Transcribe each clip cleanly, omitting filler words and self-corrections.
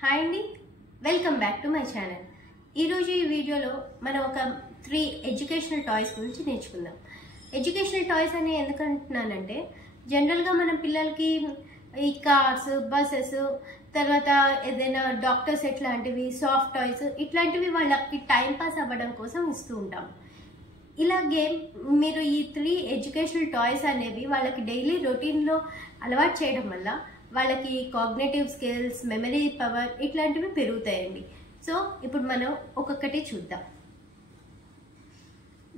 Hi అండి, welcome back to my channel. ఈరోజు ఈ వీడియోలో మనం ఒక 3 ఎడ్యుకేషనల్ టాయ్స్ గురించి నేర్చుకుందాం. ఎడ్యుకేషనల్ టాయ్స్ అని ఎందుకు అంటున్నానంటే, జనరల్గా మన పిల్లలకి ఈ కార్స్, బస్సెస్, తర్వాత ఏదైనా డాక్టర్ సెట్ లాంటివి, సాఫ్ట్ టాయ్స్ ఇట్లాంటివి వాళ్ళకి టైం పాస్ అవ్వడం కోసం ఇస్తూ ఉంటాం. ఇలాగే మీరు ఈ 3 ఎడ్యుకేషనల్ టాయ్స్ అనేవి వాళ్ళకి డైలీ రొటీన్లో అలవాటు చేయడం వల్ల వాళ్ళకి కాగ్నిటివ్ స్కిల్స్, మెమరీ పవర్ ఇట్లాంటివి పెరుగుతాయండి. సో ఇప్పుడు మనం ఒక్కొక్కటి చూద్దాం.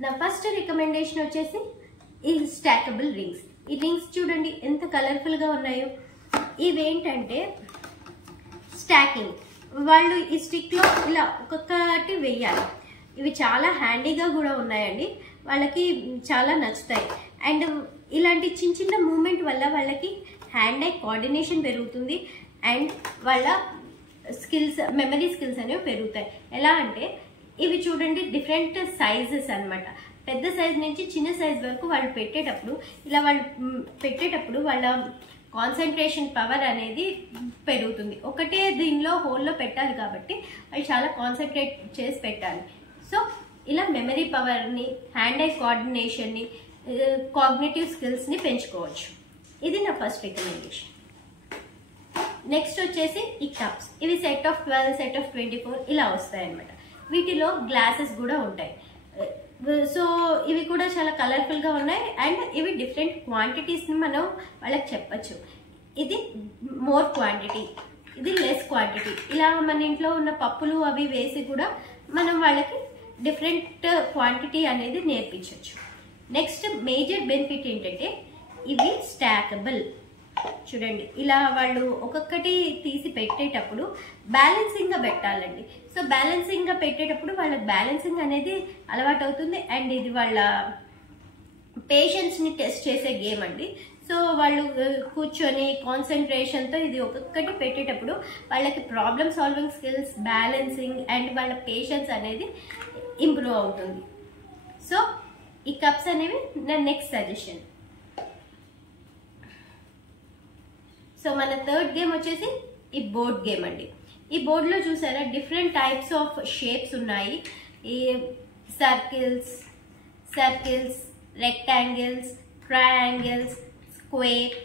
నా ఫస్ట్ రికమెండేషన్ వచ్చేసి ఈ స్టాకబుల్ రింగ్స్. ఈ రింగ్స్ చూడండి ఎంత కలర్ఫుల్గా ఉన్నాయో. ఇవేంటంటే స్టాకింగ్, వాళ్ళు ఈ స్టిక్లో ఇలా ఒక్కొక్కటి వేయాలి. ఇవి చాలా హ్యాండీగా కూడా ఉన్నాయండి, వాళ్ళకి చాలా నచ్చుతాయి. అండ్ ఇలాంటి చిన్న చిన్న మూమెంట్ వల్ల వాళ్ళకి హ్యాండ్ ఐ కోఆర్డినేషన్ పెరుగుతుంది అండ్ వాళ్ళ స్కిల్స్, మెమరీ స్కిల్స్ అనేవి పెరుగుతాయి. ఎలా అంటే ఇవి చూడండి డిఫరెంట్ సైజెస్ అన్నమాట. పెద్ద సైజ్ నుంచి చిన్న సైజ్ వరకు వాళ్ళు పెట్టేటప్పుడు వాళ్ళ కాన్సన్ట్రేషన్ పవర్ అనేది పెరుగుతుంది. ఒకటే దీనిలో హోల్లో పెట్టాలి కాబట్టి వాళ్ళు చాలా కాన్సన్ట్రేట్ చేసి పెట్టాలి. సో ఇలా మెమరీ పవర్ని, హ్యాండ్ ఐ కోఆర్డినేషన్ని, కాగ్నిటివ్ స్కిల్స్ని పెంచుకోవచ్చు. ఇది నా ఫస్ట్ రికమెండేషన్. నెక్స్ట్ వచ్చేసి ఈ కప్స్. ఇవి సెట్ ఆఫ్ 12, సెట్ ఆఫ్ 24 ఇలా వస్తాయి అన్నమాట. వీటిలో గ్లాసెస్ కూడా ఉంటాయి. సో ఇవి కూడా చాలా కలర్ఫుల్గా ఉన్నాయి అండ్ ఇవి డిఫరెంట్ క్వాంటిటీస్ని మనం వాళ్ళకి చెప్పచ్చు. ఇది మోర్ క్వాంటిటీ, ఇది లెస్ క్వాంటిటీ. ఇలా మన ఇంట్లో ఉన్న పప్పులు అవి వేసి కూడా మనం వాళ్ళకి డిఫరెంట్ క్వాంటిటీ అనేది నేర్పించవచ్చు. నెక్స్ట్ మేజర్ బెనిఫిట్ ఏంటంటే ఇవి స్టాకబుల్. చూడండి ఇలా వాళ్ళు ఒక్కొక్కటి తీసి పెట్టేటప్పుడు బ్యాలెన్సింగ్గా పెట్టాలండి. సో బ్యాలెన్సింగ్గా పెట్టేటప్పుడు వాళ్ళకి బ్యాలెన్సింగ్ అనేది అలవాటు అవుతుంది అండ్ ఇది వాళ్ళ పేషెన్స్ని టెస్ట్ చేసే గేమ్ అండి. సో వాళ్ళు కూర్చొని కాన్సన్ట్రేషన్తో ఇది ఒక్కొక్కటి పెట్టేటప్పుడు వాళ్ళకి problem solving skills, balancing and వాళ్ళ పేషెన్స్ అనేది ఇంప్రూవ్ అవుతుంది. సో ఈ కప్స్ అనేవి నా నెక్స్ట్ సజెషన్. సో మన థర్డ్ గేమ్ వచ్చేసి ఈ బోర్డ్ గేమ్ అండి. ఈ బోర్డులో చూసారా డిఫరెంట్ టైప్స్ ఆఫ్ షేప్స్ ఉన్నాయి. ఈ circles, rectangles, triangles, square,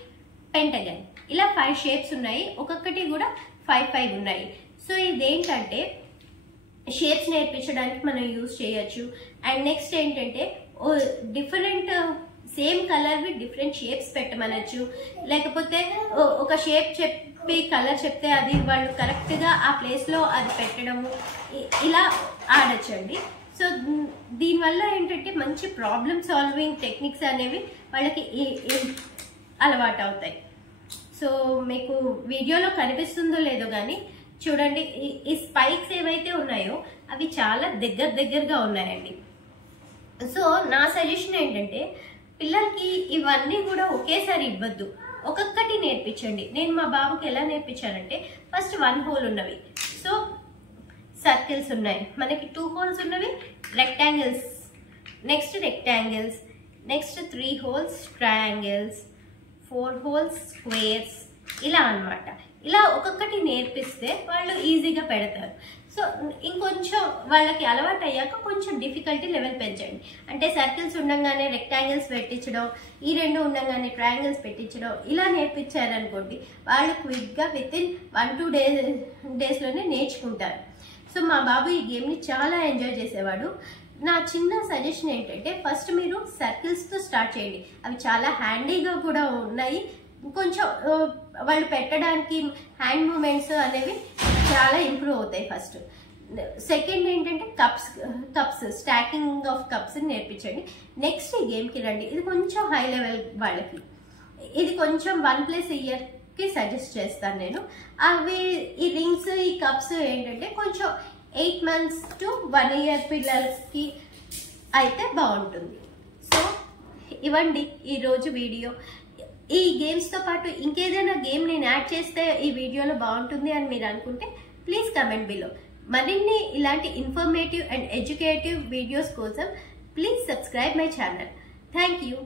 pentagon ఇలా 5 షేప్స్ ఉన్నాయి. ఒక్కొక్కటి కూడా 5 ఉన్నాయి. సో ఇదేంటంటే షేప్స్ నేర్పించడానికి మనం యూజ్ చేయొచ్చు. అండ్ నెక్స్ట్ ఏంటంటే డిఫరెంట్ సేమ్ కలర్వి డిఫరెంట్ షేప్స్ పెట్టమనొచ్చు. లేకపోతే ఒక షేప్ చెప్పి కలర్ చెప్తే అది వాళ్ళు కరెక్ట్గా ఆ ప్లేస్లో అది పెట్టడము, ఇలా ఆడొచ్చండి. సో దీనివల్ల ఏంటంటే మంచి ప్రాబ్లమ్ సాల్వింగ్ టెక్నిక్స్ అనేవి వాళ్ళకి అలవాటు అవుతాయి. సో మీకు వీడియోలో కనిపిస్తుందో లేదో కానీ చూడండి ఈ స్పైక్స్ ఏవైతే ఉన్నాయో అవి చాలా దగ్గరగా ఉన్నాయండి. సో నా సజెషన్ ఏంటంటే పిల్లలకి ఇవన్నీ కూడా ఒకేసారి ఇవ్వద్దు, ఒక్కొక్కటి నేర్పించండి. నేను మా బాబుకి ఎలా నేర్పించానంటే ఫస్ట్ 1 హోల్ ఉన్నవి, సో సర్కిల్స్ ఉన్నాయి, మనకి 2 హోల్స్ ఉన్నవి rectangles, next 3 holes triangles, 4 holes squares, ఇలా అన్నమాట. ఇలా ఒక్కొక్కటి నేర్పిస్తే వాళ్ళు ఈజీగా పెడతారు. సో ఇంకొంచెం వాళ్ళకి అలవాటు అయ్యాక కొంచెం డిఫికల్టీ లెవెల్ పెంచండి. అంటే సర్కిల్స్ ఉండగానే రెక్టాంగిల్స్ పెట్టించడం, ఈ 2 ఉండగానే ట్రయాంగిల్స్ పెట్టించడం, ఇలా నేర్పించారనుకోండి వాళ్ళు క్విక్గా వితిన్ 1-2 డేస్లోనే నేర్చుకుంటారు. సో మా బాబు ఈ గేమ్ని చాలా ఎంజాయ్ చేసేవాడు. నా చిన్న సజెషన్ ఏంటంటే ఫస్ట్ మీరు సర్కిల్స్తో స్టార్ట్ చేయండి. అవి చాలా హ్యాండీగా కూడా ఉన్నాయి, కొంచెం వాళ్ళు పెట్టడానికి హ్యాండ్ మూమెంట్స్ అనేవి చాలా ఇంప్రూవ్ అవుతాయి. ఫస్ట్ సెకండ్ ఏంటంటే కప్స్ స్టాకింగ్ ఆఫ్ కప్స్ నేర్పించండి. నెక్స్ట్ ఈ గేమ్కి రండి. ఇది కొంచెం హై లెవెల్ వాళ్ళకి, ఇది కొంచెం 1+ ఇయర్కి సజెస్ట్ చేస్తాను నేను. అవి ఈ రింగ్స్, ఈ కప్స్ ఏంటంటే కొంచెం 8 months to 1 year పిల్లలకి అయితే బాగుంటుంది. సో ఇవ్వండి ఈరోజు వీడియో. ఈ గేమ్స్తో పాటు ఇంకేదైనా గేమ్ నేను యాడ్ చేస్తే ఈ వీడియోలో బాగుంటుంది అని మీరు అనుకుంటే ప్లీజ్ కమెంట్ బిలో. మరిన్ని ఇలాంటి ఇన్ఫర్మేటివ్ అండ్ ఎడ్యుకేటివ్ వీడియోస్ కోసం please subscribe my channel. Thank you.